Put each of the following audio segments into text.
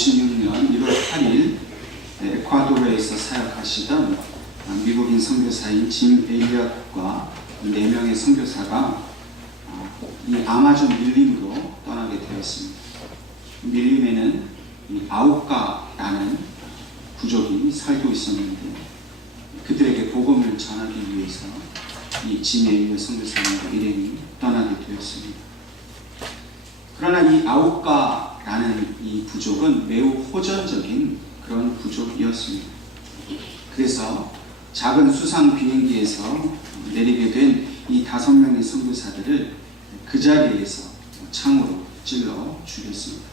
56년 1월 8일 에콰도르에서 사역하시던 미국인 선교사인 짐 엘리엇과 4명의 선교사가 이 아마존 밀림으로 떠나게 되었습니다. 밀림에는 이 아우카라는 부족이 살고 있었는데 그들에게 복음을 전하기 위해서 이 짐 엘리엇 선교사님과 일행이 떠나게 되었습니다. 그러나 이 아우카라는 이 부족은 매우 호전적인 그런 부족이었습니다. 그래서 작은 수상 비행기에서 내리게 된 이 5명의 선교사들을 그 자리에서 창으로 찔러 죽였습니다.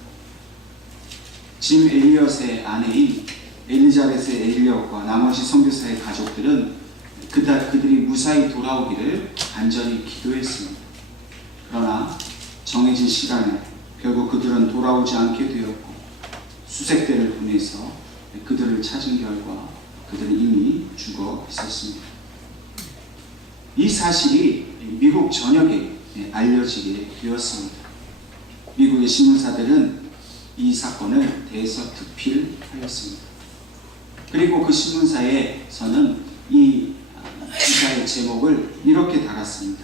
짐 엘리엇의 아내인 엘리자베스 엘리엇과 나머지 선교사의 가족들은 그들이 무사히 돌아오기를 간절히 기도했습니다. 그러나 정해진 시간에 결국 그들은 돌아오지 않게 되었고 수색대를 보내서 그들을 찾은 결과 그들은 이미 죽어 있었습니다. 이 사실이 미국 전역에 알려지게 되었습니다. 미국의 신문사들은 이 사건을 대서특필하였습니다. 그리고 그 신문사에서는 이 기사의 제목을 이렇게 달았습니다.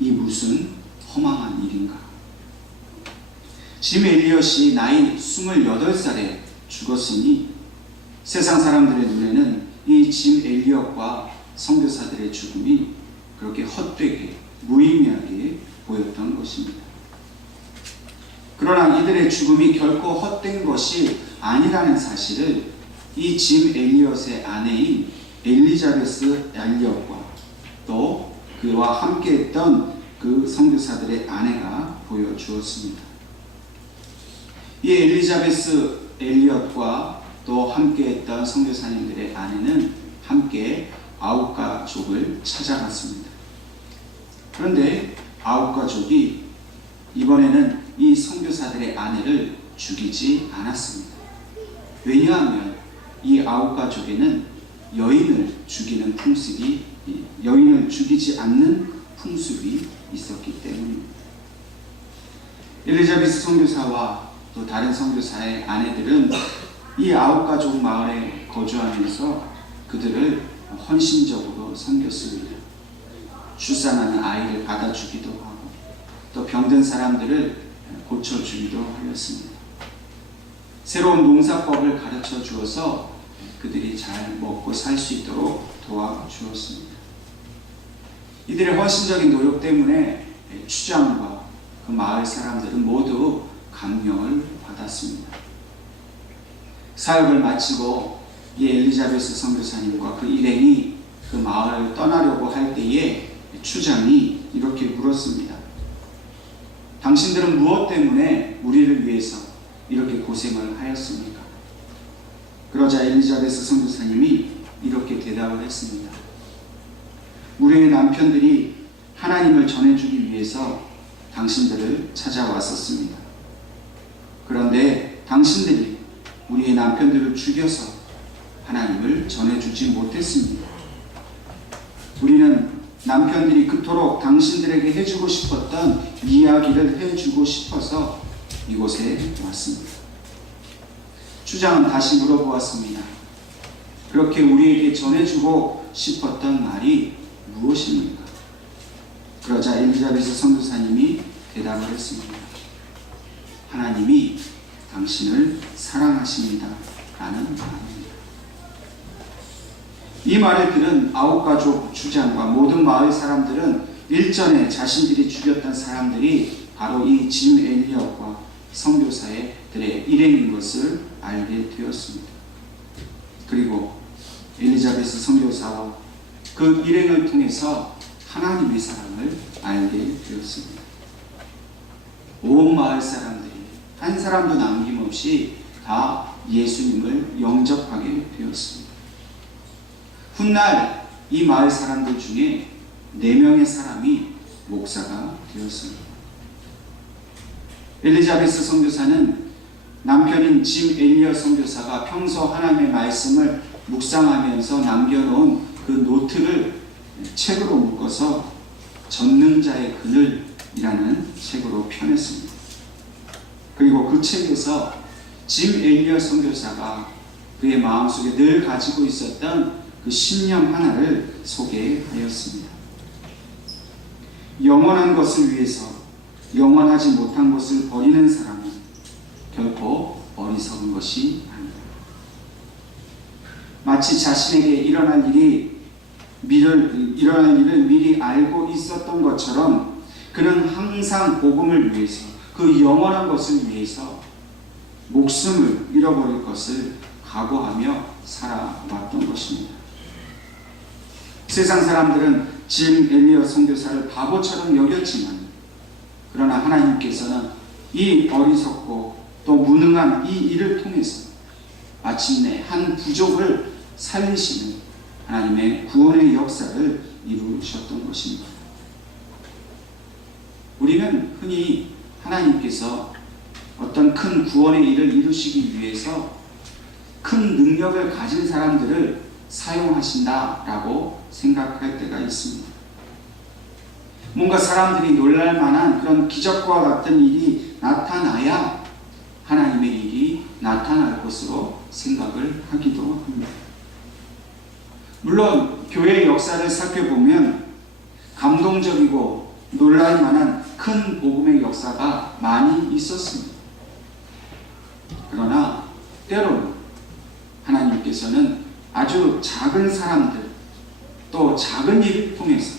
이 무슨 허망한 일인가. 짐 엘리엇이 나이 28살에 죽었으니 세상 사람들의 눈에는 이 짐 엘리엇과 선교사들의 죽음이 그렇게 헛되게 무의미하게 보였던 것입니다. 그러나 이들의 죽음이 결코 헛된 것이 아니라는 사실을 이 짐 엘리엇의 아내인 엘리자베스 엘리엇과 또 그와 함께했던 그 선교사들의 아내가 보여주었습니다. 이 엘리자베스 엘리엇과 또 함께했던 선교사님들의 아내는 함께 아우카족을 찾아갔습니다. 그런데 아우카족이 이번에는 이 선교사들의 아내를 죽이지 않았습니다. 왜냐하면 이 아우카족에는 여인을 죽이지 않는 풍습이 있었기 때문입니다. 엘리자베스 선교사와 또 다른 선교사의 아내들은 이 아우카족 마을에 거주하면서 그들을 헌신적으로 섬겼습니다. 출산하는 아이를 받아주기도 하고 또 병든 사람들을 고쳐주기도 하였습니다. 새로운 농사법을 가르쳐 주어서 그들이 잘 먹고 살 수 있도록 도와주었습니다. 이들의 헌신적인 노력 때문에 추장과 그 마을 사람들은 모두 감명을 받았습니다. 사역을 마치고 이 엘리자베스 선교사님과 그 일행이 그 마을을 떠나려고 할 때에 추장이 이렇게 물었습니다. 당신들은 무엇 때문에 우리를 위해서 이렇게 고생을 하였습니까? 그러자 엘리자베스 선교사님이 이렇게 대답을 했습니다. 우리의 남편들이 하나님을 전해주기 위해서 당신들을 찾아왔었습니다. 그런데 당신들이 우리의 남편들을 죽여서 하나님을 전해주지 못했습니다. 우리는 남편들이 그토록 당신들에게 해주고 싶었던 이야기를 해주고 싶어서 이곳에 왔습니다. 추장은 다시 물어보았습니다. 그렇게 우리에게 전해주고 싶었던 말이 무엇입니까? 그러자 엘리자베스 선교사님이 대답을 했습니다. 하나님이 당신을 사랑하십니다. 라는 말입니다. 이 말을 들은 아우카족 주장과 모든 마을 사람들은 일전에 자신들이 죽였던 사람들이 바로 이 짐 엘리엇과 선교사들의 일행인 것을 알게 되었습니다. 그리고 엘리자베스 선교사와 그 일행을 통해서 하나님의 사랑을 알게 되었습니다. 온 마을 사람들이 한 사람도 남김없이 다 예수님을 영접하게 되었습니다. 훗날 이 마을 사람들 중에 4명의 사람이 목사가 되었습니다. 엘리자베스 선교사는 남편인 짐 엘리엇 선교사가 평소 하나님의 말씀을 묵상하면서 남겨놓은 그 노트를 책으로 묶어서 전능자의 그늘이라는 책으로 펴냈습니다. 그리고 그 책에서 짐 엘리엇 선교사가 그의 마음속에 늘 가지고 있었던 그 신념 하나를 소개하였습니다. 영원한 것을 위해서 영원하지 못한 것을 버리는 사람은 결코 어리석은 것이 아니다. 마치 자신에게 일어날 일을 미리 알고 있었던 것처럼 그는 항상 복음을 위해서, 그 영원한 것을 위해서 목숨을 잃어버릴 것을 각오하며 살아왔던 것입니다. 세상 사람들은 짐 엘리엇 선교사를 바보처럼 여겼지만, 그러나 하나님께서는 이 어리석고 또 무능한 이 일을 통해서 마침내 한 부족을 살리시는 하나님의 구원의 역사를 이루셨던 것입니다. 우리는 흔히 하나님께서 어떤 큰 구원의 일을 이루시기 위해서 큰 능력을 가진 사람들을 사용하신다라고 생각할 때가 있습니다. 뭔가 사람들이 놀랄 만한 그런 기적과 같은 일이 나타나야 하나님의 일이 나타날 것으로 생각을 하기도 합니다. 물론 교회의 역사를 살펴보면 감동적이고 놀랄 만한 큰 복음의 역사가 많이 있었습니다. 그러나 때로는 하나님께서는 아주 작은 사람들, 또 작은 일을 통해서,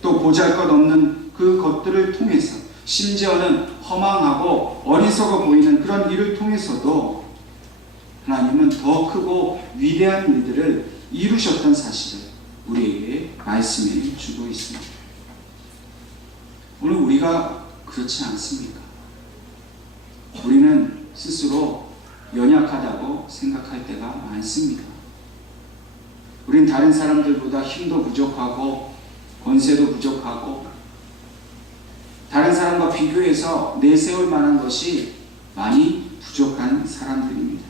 또 보잘것없는 그 것들을 통해서, 심지어는 허망하고 어리석어 보이는 그런 일을 통해서도 하나님은 더 크고 위대한 일들을 이루셨던 사실을 우리에게 말씀해 주고 있습니다. 오늘 우리가 그렇지 않습니까? 우리는 스스로 연약하다고 생각할 때가 많습니다. 우린 다른 사람들보다 힘도 부족하고 권세도 부족하고 다른 사람과 비교해서 내세울 만한 것이 많이 부족한 사람들입니다.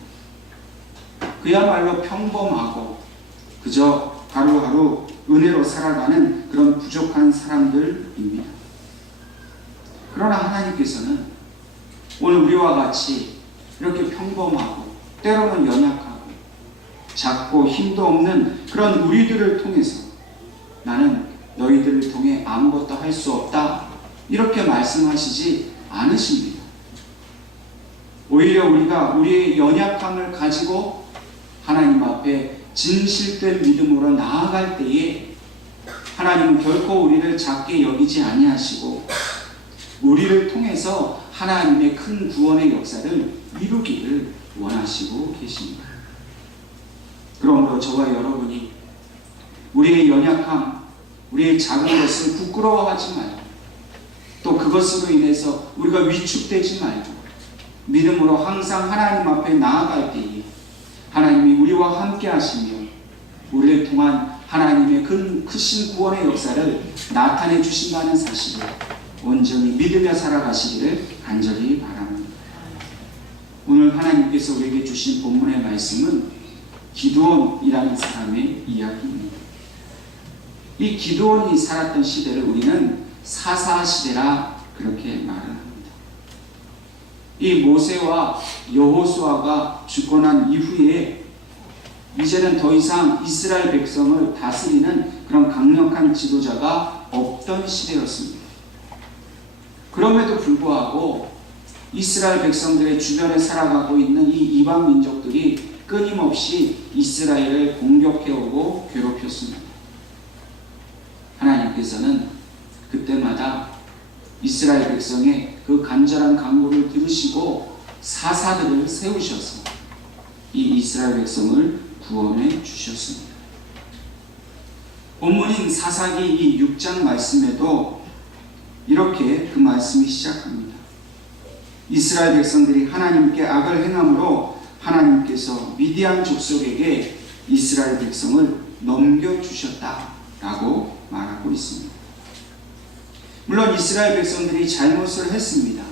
그야말로 평범하고 그저 하루하루 은혜로 살아가는 그런 부족한 사람들입니다. 그러나 하나님께서는 오늘 우리와 같이 이렇게 평범하고 때로는 연약하고 작고 힘도 없는 그런 우리들을 통해서 나는 너희들을 통해 아무것도 할 수 없다 이렇게 말씀하시지 않으십니다. 오히려 우리가 우리의 연약함을 가지고 하나님 앞에 진실된 믿음으로 나아갈 때에 하나님은 결코 우리를 작게 여기지 아니하시고 우리를 통해서 하나님의 큰 구원의 역사를 이루기를 원하시고 계십니다. 그러므로 저와 여러분이 우리의 연약함, 우리의 작은 것을 부끄러워하지 말고 또 그것으로 인해서 우리가 위축되지 말고 믿음으로 항상 하나님 앞에 나아갈 때에 하나님이 우리와 함께 하시며 우리를 통한 하나님의 크신 구원의 역사를 나타내 주신다는 사실을 온전히 믿으며 살아가시기를 간절히 바랍니다. 오늘 하나님께서 우리에게 주신 본문의 말씀은 기드온이라는 사람의 이야기입니다. 이 기드온이 살았던 시대를 우리는 사사시대라 그렇게 말을 합니다. 이 모세와 여호수아가 죽고 난 이후에 이제는 더 이상 이스라엘 백성을 다스리는 그런 강력한 지도자가 없던 시대였습니다. 그럼에도 불구하고 이스라엘 백성들의 주변에 살아가고 있는 이 이방 민족들이 끊임없이 이스라엘을 공격해오고 괴롭혔습니다. 하나님께서는 그때마다 이스라엘 백성의 그 간절한 간구를 들으시고 사사들을 세우셔서 이 이스라엘 백성을 구원해 주셨습니다. 본문인 사사기 이 6장 말씀에도 이렇게 그 말씀이 시작합니다. 이스라엘 백성들이 하나님께 악을 행함으로 하나님께서 미디안 족속에게 이스라엘 백성을 넘겨주셨다라고 말하고 있습니다. 물론 이스라엘 백성들이 잘못을 했습니다.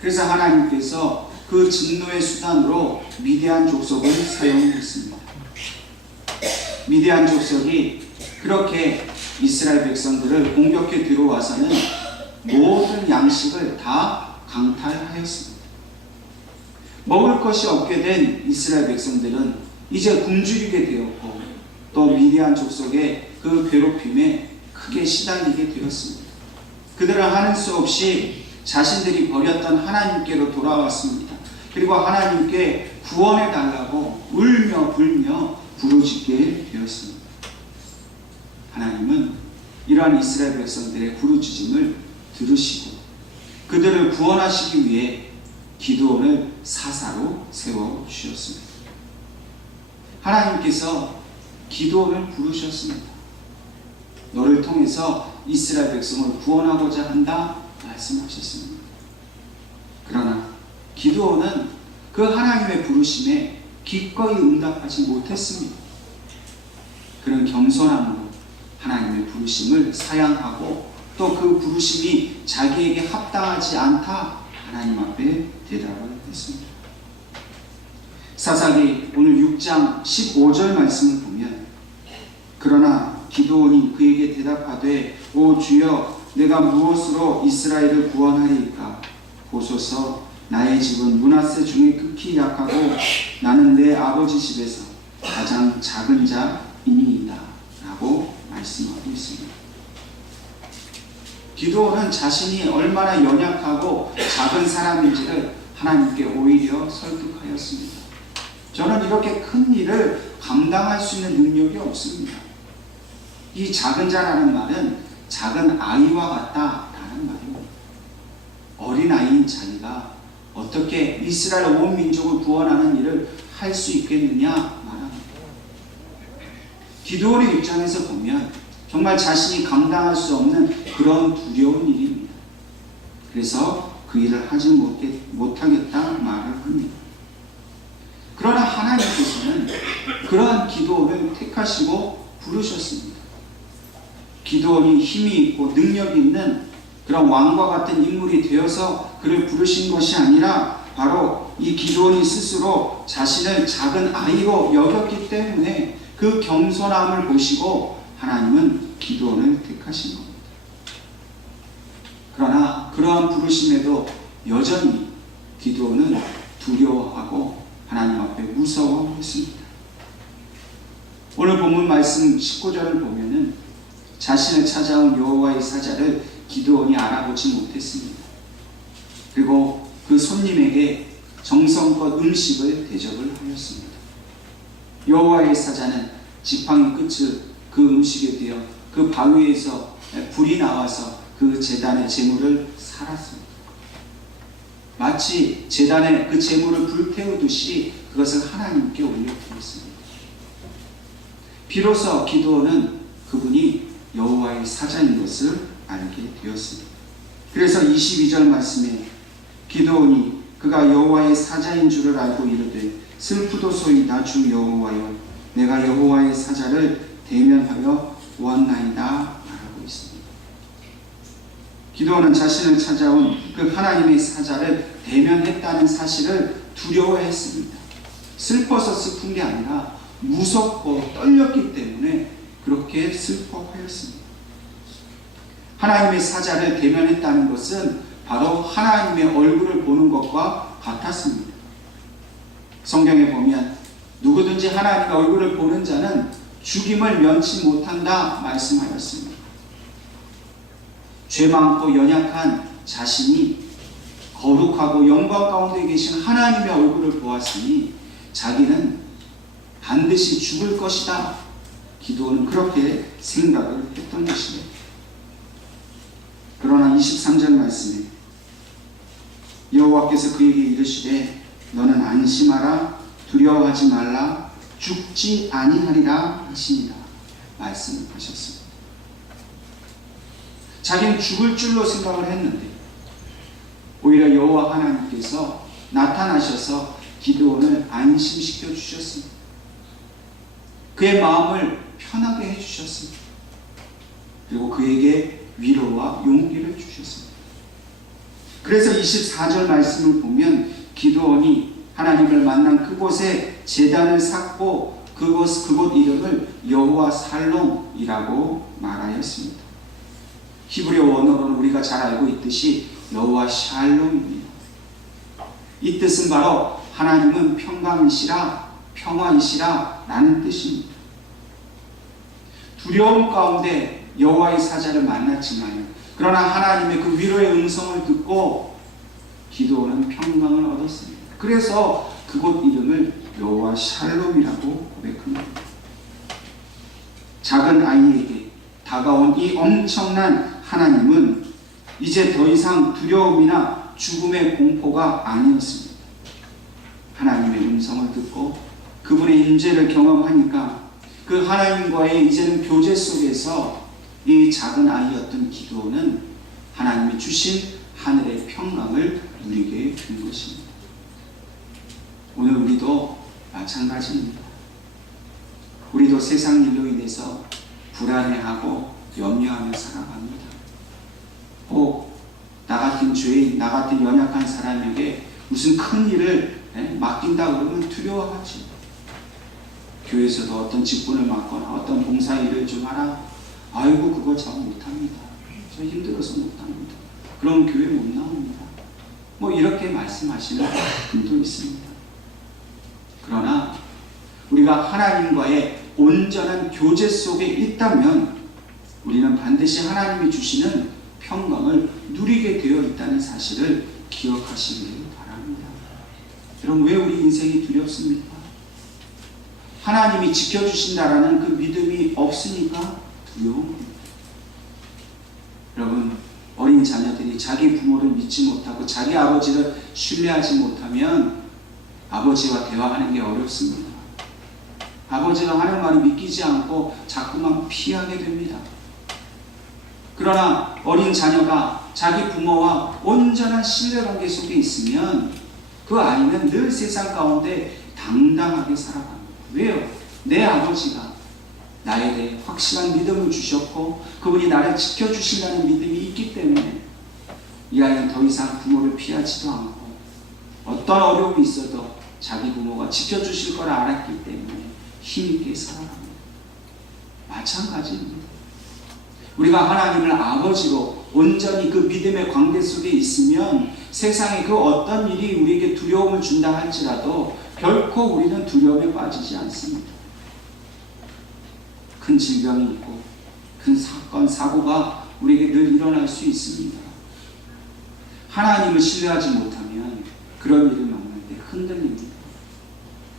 그래서 하나님께서 그 진노의 수단으로 미디안 족속을 사용했습니다. 미디안 족속이 그렇게 이스라엘 백성들을 공격해 들어와서는 모든 양식을 다 강탈하였습니다. 먹을 것이 없게 된 이스라엘 백성들은 이제 굶주리게 되었고 또 미디안 족속의 그 괴롭힘에 크게 시달리게 되었습니다. 그들은 하는 수 없이 자신들이 버렸던 하나님께로 돌아왔습니다. 그리고 하나님께 구원해 달라고 울며 불며 부르짖게 되었습니다. 하나님은 이러한 이스라엘 백성들의 부르짖음을 들으시고 그들을 구원하시기 위해 기드온을 사사로 세워주셨습니다. 하나님께서 기드온을 부르셨습니다. 너를 통해서 이스라엘 백성을 구원하고자 한다 말씀하셨습니다. 그러나 기드온은 그 하나님의 부르심에 기꺼이 응답하지 못했습니다. 그런 겸손함으로 하나님의 부르심을 사양하고 또 그 부르심이 자기에게 합당하지 않다 하나님 앞에 대답을 했습니다. 사사기 오늘 6장 15절 말씀을 보면 그러나 기드온이 그에게 대답하되 오 주여 내가 무엇으로 이스라엘을 구원하리이까 보소서 나의 집은 므낫세 중에 극히 약하고 나는 내 아버지 집에서 가장 작은 자이니이다 라고 말씀하고 있습니다. 기드온은 자신이 얼마나 연약하고 작은 사람인지를 하나님께 오히려 설득하였습니다. 저는 이렇게 큰 일을 감당할 수 있는 능력이 없습니다. 이 작은 자라는 말은 작은 아이와 같다라는 말입니다. 어린아이인 자기가 어떻게 이스라엘 온 민족을 구원하는 일을 할 수 있겠느냐 말합니다. 기드온의 입장에서 보면 정말 자신이 감당할 수 없는 그런 두려운 일입니다. 그래서 그 일을 하지 못하겠다 말을 합니다. 그러나 하나님께서는 그러한 기드온을 택하시고 부르셨습니다. 기드온이 힘이 있고 능력이 있는 그런 왕과 같은 인물이 되어서 그를 부르신 것이 아니라 바로 이 기드온이 스스로 자신을 작은 아이로 여겼기 때문에 그 겸손함을 보시고 하나님은 기드온을 택하신 겁니다. 그러나 그러한 부르심에도 여전히 기드온은 두려워하고 하나님 앞에 무서워했습니다. 오늘 본문 말씀 19절을 보면은 자신을 찾아온 여호와의 사자를 기드온이 알아보지 못했습니다. 그리고 그 손님에게 정성껏 음식을 대접을 하였습니다. 여호와의 사자는 지팡이 끝을 그 음식에 대어 그 바위에서 불이 나와서 그 제단의 제물을 살았습니다. 마치 제단에 그 제물을 불태우듯이 그것을 하나님께 올려드렸습니다. 비로소 기드온은 그분이 여호와의 사자인 것을 알게 되었습니다. 그래서 22절 말씀에 기드온이 그가 여호와의 사자인 줄을 알고 이르되 슬프도소이다 주 여호와여 내가 여호와의 사자를 대면하여 보았나이다 말하고 있습니다. 기드온은 자신을 찾아온 그 하나님의 사자를 대면했다는 사실을 두려워했습니다. 슬퍼서 슬픈 게 아니라 무섭고 떨렸기 때문에 그렇게 슬퍼하였습니다. 하나님의 사자를 대면했다는 것은 바로 하나님의 얼굴을 보는 것과 같았습니다. 성경에 보면 누구든지 하나님의 얼굴을 보는 자는 죽임을 면치 못한다 말씀하였습니다. 죄 많고 연약한 자신이 거룩하고 영광 가운데 계신 하나님의 얼굴을 보았으니 자기는 반드시 죽을 것이다. 기드온은 그렇게 생각을 했던 것입니다. 그러나 23절 말씀에 여호와께서 그에게 이르시되 너는 안심하라 두려워하지 말라 죽지 아니하리라 하시니라 말씀하셨습니다. 자기는 죽을 줄로 생각을 했는데 오히려 여호와 하나님께서 나타나셔서 기드온을 안심시켜 주셨습니다. 그의 마음을 편하게 해주셨습니다. 그리고 그에게 위로와 용기를 주셨습니다. 그래서 24절 말씀을 보면 기드온이 하나님을 만난 그곳에 제단을 쌓고 그곳 이름을 여호와 살롬이라고 말하였습니다. 히브리어 원어로는 우리가 잘 알고 있듯이 여호와 샬롬입니다. 이 뜻은 바로 하나님은 평강이시라, 평화이시라 라는 뜻입니다. 두려움 가운데 여호와의 사자를 만났지만 그러나 하나님의 그 위로의 음성을 듣고 기드온은 평강을 얻었습니다. 그래서 그곳 이름을 여호와 샬롬이라고 고백합니다. 작은 아이에게 다가온 이 엄청난 하나님은 이제 더 이상 두려움이나 죽음의 공포가 아니었습니다. 하나님의 음성을 듣고 그분의 임재를 경험하니까 그 하나님과의 이제는 교제 속에서 이 작은 아이였던 기드온은 하나님이 주신 하늘의 평강을 누리게 된 것입니다. 오늘 우리도 마찬가지입니다. 우리도 세상 일로 인해서 불안해하고 염려하며 살아갑니다. 혹 나 같은 죄인, 나 같은 연약한 사람에게 무슨 큰 일을 맡긴다 그러면 두려워하지. 교회에서도 어떤 직분을 맡거나 어떤 봉사 일을 좀 하라. 아이고 그거 잘 못합니다. 저 힘들어서 못합니다. 그럼 교회 못 나옵니다. 뭐 이렇게 말씀하시는 분도 있습니다. 그러나 우리가 하나님과의 온전한 교제 속에 있다면 우리는 반드시 하나님이 주시는 평강을 누리게 되어 있다는 사실을 기억하시길 바랍니다. 여러분, 왜 우리 인생이 두렵습니까? 하나님이 지켜주신다라는 그 믿음이 없으니까 두려움입니다. 여러분, 어린 자녀들이 자기 부모를 믿지 못하고 자기 아버지를 신뢰하지 못하면 아버지와 대화하는 게 어렵습니다. 아버지가 하는 말을 믿기지 않고 자꾸만 피하게 됩니다. 그러나 어린 자녀가 자기 부모와 온전한 신뢰관계 속에 있으면 그 아이는 늘 세상 가운데 당당하게 살아갑니다. 왜요? 내 아버지가 나에 대해 확실한 믿음을 주셨고 그분이 나를 지켜주신다는 믿음이 있기 때문에 이 아이는 더 이상 부모를 피하지도 않고 어떤 어려움이 있어도 자기 부모가 지켜주실 걸 알았기 때문에 힘있게 살아갑니다. 마찬가지입니다. 우리가 하나님을 아버지로 온전히 그 믿음의 관계 속에 있으면 세상에 그 어떤 일이 우리에게 두려움을 준다 할지라도 결코 우리는 두려움에 빠지지 않습니다. 큰 질병이 있고 큰 사건, 사고가 우리에게 늘 일어날 수 있습니다. 하나님을 신뢰하지 못하면 그런 일을 만날 때 흔들립니다.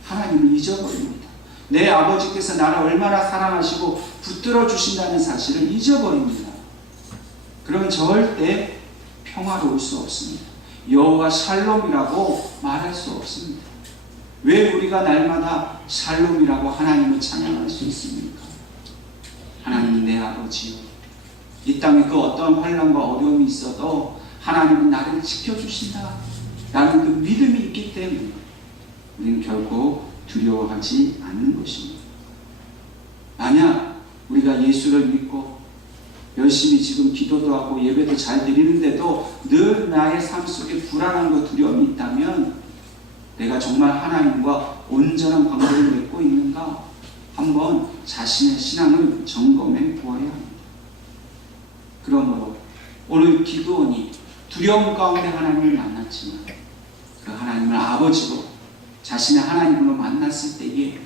하나님을 잊어버립니다. 내 아버지께서 나를 얼마나 사랑하시고 붙들어 주신다는 사실을 잊어버립니다. 그러면 절대 평화로울 수 없습니다. 여호와 샬롬이라고 말할 수 없습니다. 왜 우리가 날마다 샬롬이라고 하나님을 찬양할 수 있습니까? 하나님은 내 아버지요. 이 땅에 그 어떤 환난과 어려움이 있어도 하나님은 나를 지켜주신다 라는 그 믿음이 있기 때문에 우리는 결코 두려워하지 않는 것입니다. 만약 우리가 예수를 믿고 열심히 지금 기도도 하고 예배도 잘 드리는데도 늘 나의 삶 속에 불안함과 두려움이 있다면 내가 정말 하나님과 온전한 관계를 맺고 있는가 한번 자신의 신앙을 점검해 보아야 합니다. 그러므로 오늘 기드온이 두려움 가운데 하나님을 만났지만 그 하나님을 아버지로 자신의 하나님으로 만났을 때에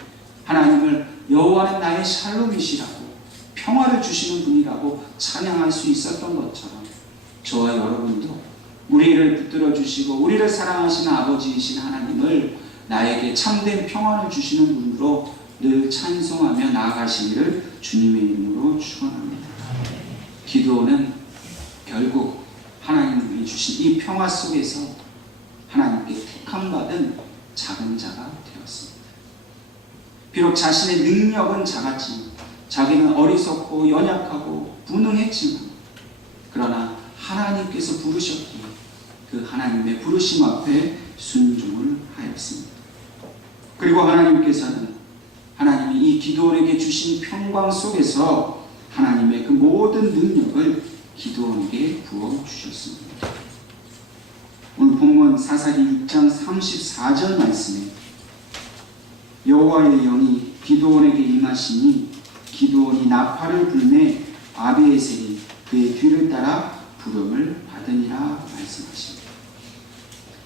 하나님을 여호와는 나의 샬롬이시라고 평화를 주시는 분이라고 찬양할 수 있었던 것처럼 저와 여러분도 우리를 붙들어 주시고 우리를 사랑하시는 아버지이신 하나님을 나에게 참된 평안을 주시는 분으로 늘 찬송하며 나아가시기를 주님의 이름으로 축원합니다. 기드온은 결국 하나님이 주신 이 평화 속에서 하나님께 택함받은 작은 자가 되었습니다. 비록 자신의 능력은 작았지만 자기는 어리석고 연약하고 무능했지만 그러나 하나님께서 부르셨기에 그 하나님의 부르심 앞에 순종을 하였습니다. 그리고 하나님께서는 하나님이 이 기드온에게 주신 평강 속에서 하나님의 그 모든 능력을 기드온에게 부어주셨습니다. 오늘 본문 사사기 6장 34절 말씀에 여호와의 영이 기드온에게 임하시니 기드온이 나팔을 불매 아비에셀이 그의 뒤를 따라 부름을 받으니라 말씀하십니다.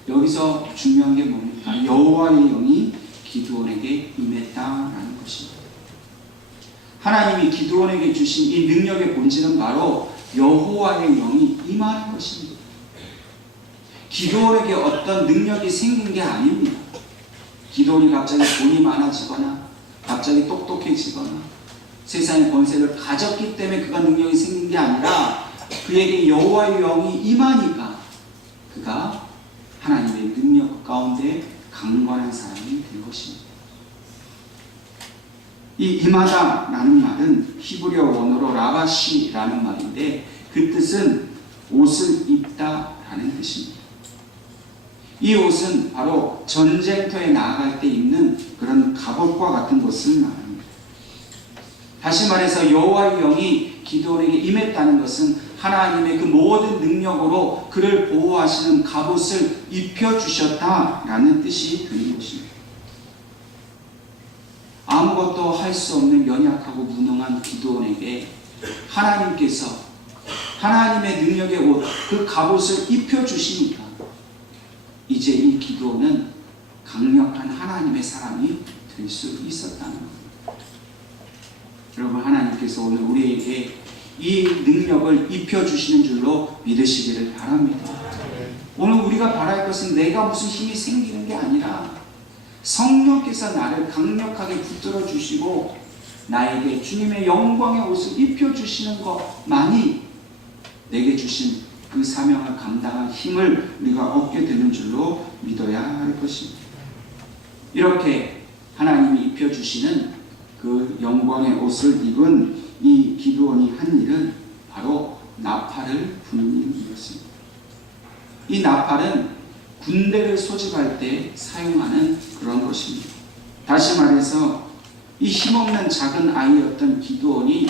여기서 중요한 게 뭡니까? 여호와의 영이 기드온에게 임했다라는 것입니다. 하나님이 기드온에게 주신 이 능력의 본질은 바로 여호와의 영이 임하는 것입니다. 기드온에게 어떤 능력이 생긴 게 아닙니다. 기드온이 갑자기 돈이 많아지거나 갑자기 똑똑해지거나 세상의 권세를 가졌기 때문에 그가 능력이 생긴 게 아니라 그에게 여호와의 영이 임하니까 그가 하나님의 능력 가운데 강건한 사람이 된 것입니다. 이 임하다라는 말은 히브리어 원어로 라바시라는 말인데 그 뜻은 옷을 입다라는 뜻입니다. 이 옷은 바로 전쟁터에 나아갈 때 입는 그런 갑옷과 같은 것을 말합니다. 다시 말해서 여호와의 영이 기드온에게 임했다는 것은 하나님의 그 모든 능력으로 그를 보호하시는 갑옷을 입혀주셨다라는 뜻이 되는 것입니다. 아무것도 할 수 없는 연약하고 무능한 기드온에게 하나님께서 하나님의 능력의 옷, 그 갑옷을 입혀주시니까 이제 이 기드온은 강력한 하나님의 사람이 될 수 있었다는 겁니다. 여러분, 하나님께서 오늘 우리에게 이 능력을 입혀주시는 줄로 믿으시기를 바랍니다. 오늘 우리가 바랄 것은 내가 무슨 힘이 생기는 게 아니라 성령께서 나를 강력하게 붙들어 주시고 나에게 주님의 영광의 옷을 입혀주시는 것만이 내게 주신 그 사명을 감당할 힘을 우리가 얻게 되는 줄로 믿어야 할 것입니다. 이렇게 하나님이 입혀주시는 그 영광의 옷을 입은 이 기드온이 한 일은 바로 나팔을 부는 일이었습니다. 이 나팔은 군대를 소집할 때 사용하는 그런 것입니다. 다시 말해서 이 힘없는 작은 아이였던 기드온이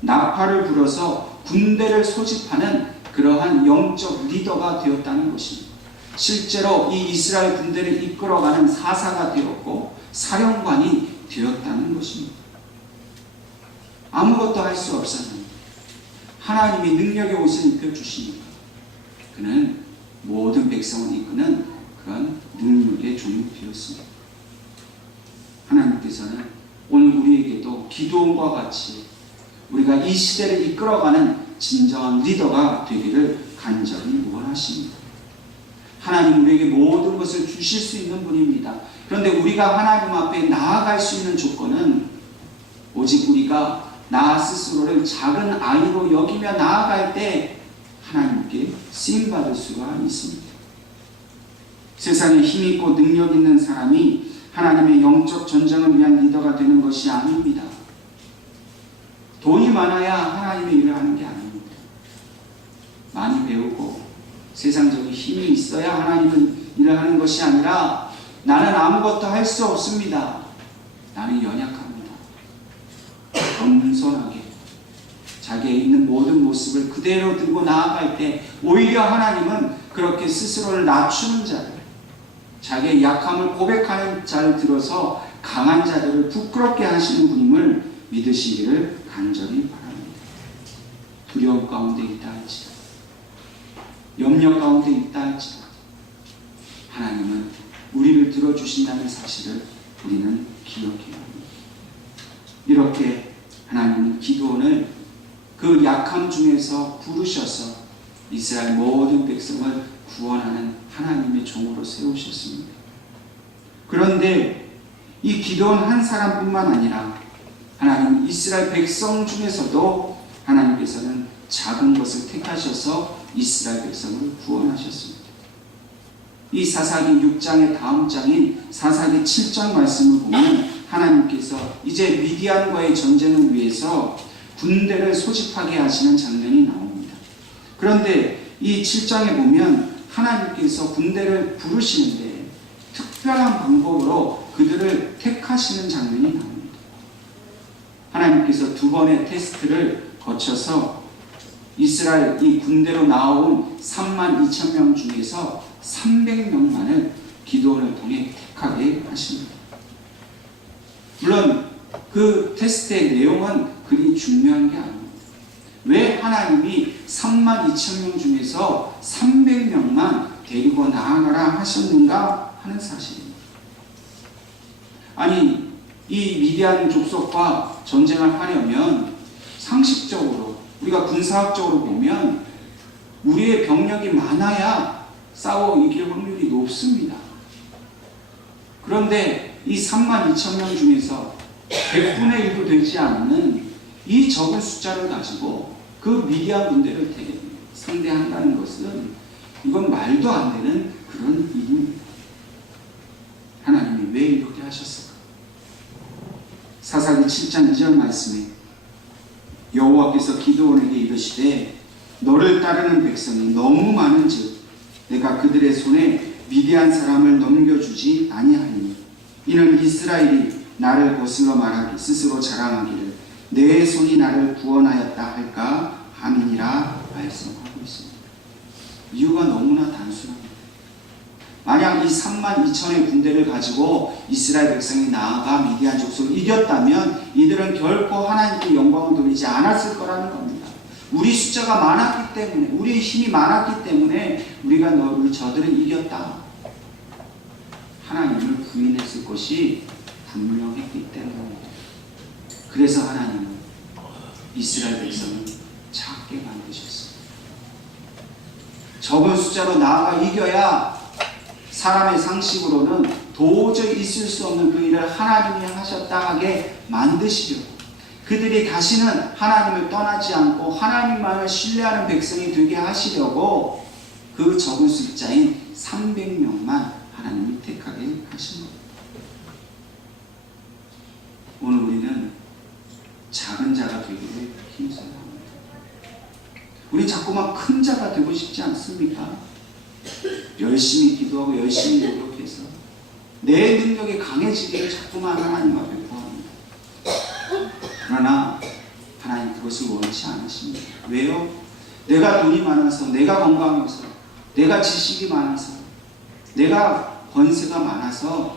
나팔을 불어서 군대를 소집하는 그러한 영적 리더가 되었다는 것입니다. 실제로 이 이스라엘 군대를 이끌어가는 사사가 되었고 사령관이 되었다는 것입니다. 아무것도 할 수 없었는데 하나님이 능력의 옷을 입혀주시니까 그는 모든 백성을 이끄는 그런 능력의 종이 되었습니다. 하나님께서는 오늘 우리에게도 기드온과 같이 우리가 이 시대를 이끌어가는 진정한 리더가 되기를 간절히 원하십니다. 하나님 우리에게 모든 것을 주실 수 있는 분입니다. 그런데 우리가 하나님 앞에 나아갈 수 있는 조건은 오직 우리가 나 스스로를 작은 아이로 여기며 나아갈 때 하나님께 쓰임받을 수가 있습니다. 세상에 힘있고 능력 있는 사람이 하나님의 영적 전쟁을 위한 리더가 되는 것이 아닙니다. 돈이 많아야 하나님의 일을 하는 게 아닙니다. 많이 배우고 세상적인 힘이 있어야 하나님의 일을 하는 것이 아니라 나는 아무것도 할 수 없습니다. 나는 연약합니다. 겸손하게 자기의 있는 모든 모습을 그대로 들고 나아갈 때 오히려 하나님은 그렇게 스스로를 낮추는 자를, 자기의 약함을 고백하는 자를 들어서 강한 자들을 부끄럽게 하시는 분임을 믿으시기를 간절히 바랍니다. 두려움 가운데 있다 할지라도, 염려 가운데 있다 할지라도 하나님은 우리를 들어주신다는 사실을 우리는 기억해야 합니다. 이렇게 하나님은 기드온을 그 약함 중에서 부르셔서 이스라엘 모든 백성을 구원하는 하나님의 종으로 세우셨습니다. 그런데 이 기드온 한 사람뿐만 아니라 하나님 이스라엘 백성 중에서도 하나님께서는 작은 것을 택하셔서 이스라엘 백성을 구원하셨습니다. 이 사사기 6장의 다음 장인 사사기 7장 말씀을 보면 하나님께서 이제 미디안과의 전쟁을 위해서 군대를 소집하게 하시는 장면이 나옵니다. 그런데 이 7장에 보면 하나님께서 군대를 부르시는데 특별한 방법으로 그들을 택하시는 장면이 나옵니다. 하나님께서 두 번의 테스트를 거쳐서 이스라엘 이 군대로 나온 32,000명 중에서 300명만을 기드온을 통해 택하게 하십니다. 물론 그 테스트의 내용은 그리 중요한 게 아닙니다. 왜 하나님이 32,000명 중에서 300명만 데리고 나아가라 하셨는가 하는 사실입니다. 아니 이 미디안 족속과 전쟁을 하려면 상식적으로 우리가 군사학적으로 보면 우리의 병력이 많아야 싸워 이길 확률이 높습니다. 그런데 이 32,000명 중에서 100분의 1도 되지 않는 이 적은 숫자를 가지고 그 미디안 군대를 상대한다는 것은 이건 말도 안 되는 그런 일입니다. 하나님이 왜 이렇게 하셨을까? 사사기 7장 2절 말씀에 여호와께서 기드온에게 이르시되 너를 따르는 백성이 너무 많은즉 내가 그들의 손에 미디안 사람을 넘겨주지 아니하리니 이는 이스라엘이 나를 거슬러 말하기 스스로 자랑하기를 내 손이 나를 구원하였다 할까 함이니라 말씀하고 있습니다. 이유가 너무나 단순합니다. 만약 이 32,000의 군대를 가지고 이스라엘 백성이 나아가 미디안 족속을 이겼다면 이들은 결코 하나님께 영광을 돌리지 않았을 거라는 겁니다. 우리 숫자가 많았기 때문에, 우리의 힘이 많았기 때문에 우리가 저들을 이겼다. 하나님을 부인했을 것이 분명했기 때문입니다. 그래서 하나님은 이스라엘 백성을 작게 만드셨습니다. 적은 숫자로 나아가 이겨야 사람의 상식으로는 도저히 있을 수 없는 그 일을 하나님이 하셨다 하게 만드시려고, 그들이 다시는 하나님을 떠나지 않고 하나님만을 신뢰하는 백성이 되게 하시려고 그 적은 숫자인 300명만 하나님이 택하게 하신 겁니다. 오늘 우리는 작은 자가 되기를 힘써야 합니다. 우리 자꾸만 큰 자가 되고 싶지 않습니까? 열심히 기도하고 열심히 노력해서 내 능력이 강해지기를 자꾸만 하나님 앞에 구합니다. 그러나 하나님 그것을 원치 않으십니다. 왜요? 내가 돈이 많아서, 내가 건강해서, 내가 지식이 많아서, 내가 권세가 많아서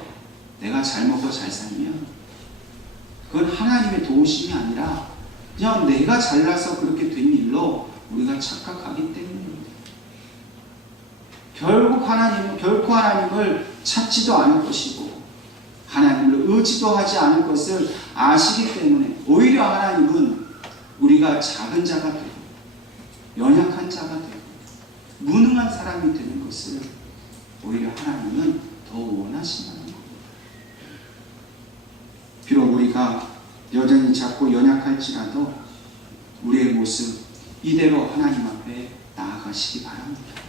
내가 잘 먹고 잘 살면 그건 하나님의 도우심이 아니라 그냥 내가 잘나서 그렇게 된 일로 우리가 착각하기 때문입니다. 결국 하나님은 결코 하나님을 찾지도 않을 것이고 하나님을 의지도 하지 않을 것을 아시기 때문에 오히려 하나님은 우리가 작은 자가 되고 연약한 자가 되고 무능한 사람이 되는 것을 오히려 하나님은 더 원하신다는 겁니다. 비록 우리가 여전히 작고 연약할지라도 우리의 모습 이대로 하나님 앞에 나아가시기 바랍니다.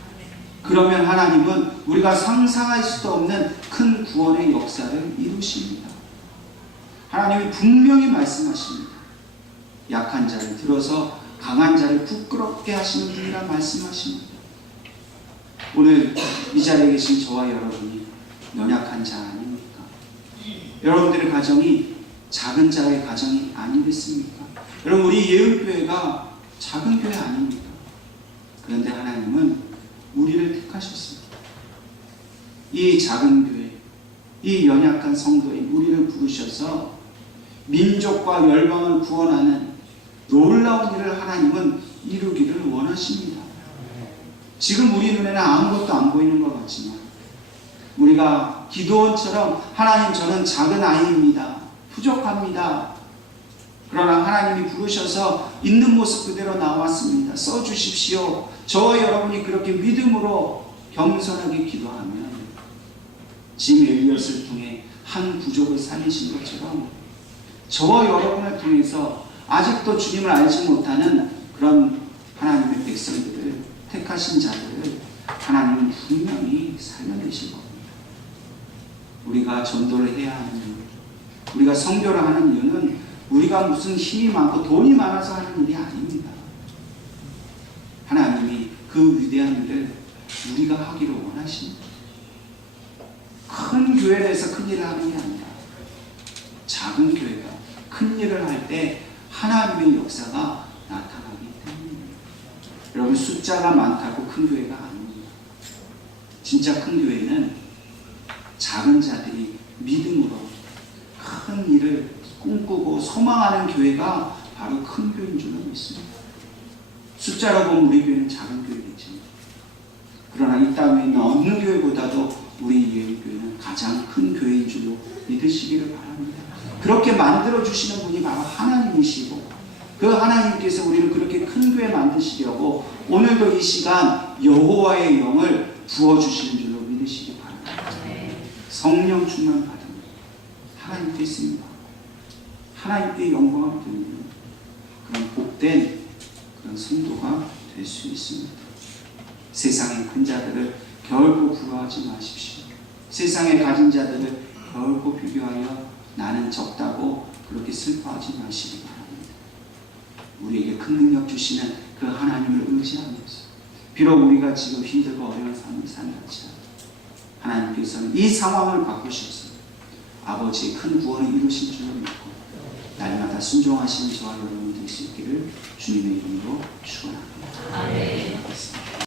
그러면 하나님은 우리가 상상할 수도 없는 큰 구원의 역사를 이루십니다. 하나님이 분명히 말씀하십니다. 약한 자를 들어서 강한 자를 부끄럽게 하시는 분이라 말씀하십니다. 오늘 이 자리에 계신 저와 여러분이 연약한 자 아닙니까? 여러분들의 가정이 작은 자의 가정이 아니겠습니까? 여러분 우리 예은교회가 작은 교회 아닙니까? 그런데 하나님은 우리를 택하셨습니다. 이 작은 교회, 이 연약한 성도인 우리를 부르셔서 민족과 열방을 구원하는 놀라운 일을 하나님은 이루기를 원하십니다. 지금 우리 눈에는 아무것도 안 보이는 것 같지만 우리가 기도원처럼 하나님 저는 작은 아이입니다. 부족합니다. 그러나 하나님이 부르셔서 있는 모습 그대로 나왔습니다. 써주십시오. 저와 여러분이 그렇게 믿음으로 겸손하게 기도하면 짐 엘리엇을 통해 한 부족을 살리신 것처럼 저와 여러분을 통해서 아직도 주님을 알지 못하는 그런 하나님의 백성들을 택하신 자들을 하나님은 분명히 살려내실 겁니다. 우리가 전도를 해야 하는 이유, 우리가 선교를 하는 이유는 우리가 무슨 힘이 많고 돈이 많아서 하는 일이 아닙니다. 하나님이 그 위대한 일을 우리가 하기를 원하십니다. 큰 교회 내에서 큰 일을 하는 게 아니라 작은 교회가 큰 일을 할 때 하나님의 역사가 나타나기 때문입니다. 여러분 숫자가 많다고 큰 교회가 아닙니다. 진짜 큰 교회는 작은 자들이 믿음으로 큰 일을 꿈꾸고 소망하는 교회가 바로 큰 교회인 줄로 믿습니다. 숫자로 보면 우리 교회는 작은 교회겠지만 그러나 이 땅에 있는 어느 교회보다도 우리 예은교회는 가장 큰 교회인 줄로 믿으시기를 바랍니다. 그렇게 만들어 주시는 분이 바로 하나님이시고, 그 하나님께서 우리를 그렇게 큰 교회 만드시려고 오늘도 이 시간 여호와의 영을 부어주시는 줄로 믿으시기 바랍니다. 성령 충만 받은 하나님께 있습니다. 하나님께 영광을 드리는 그런 복된 그런 성도가 될 수 있습니다. 세상의 큰 자들을 결코 부러워하지 마십시오. 세상에 가진 자들을 결코 비교하여 나는 적다고 그렇게 슬퍼하지 마시기 바랍니다. 우리에게 큰 능력 주시는 그 하나님을 의지하면서, 비록 우리가 지금 힘들고 어려운 삶을 산다지만 하나님께서는 이 상황을 바꾸셔서 아버지의 큰 구원을 이루신 줄로 믿고 날마다 순종하시는 저와 여러분 될 수 있기를 주님의 이름으로 축원합니다. 아멘.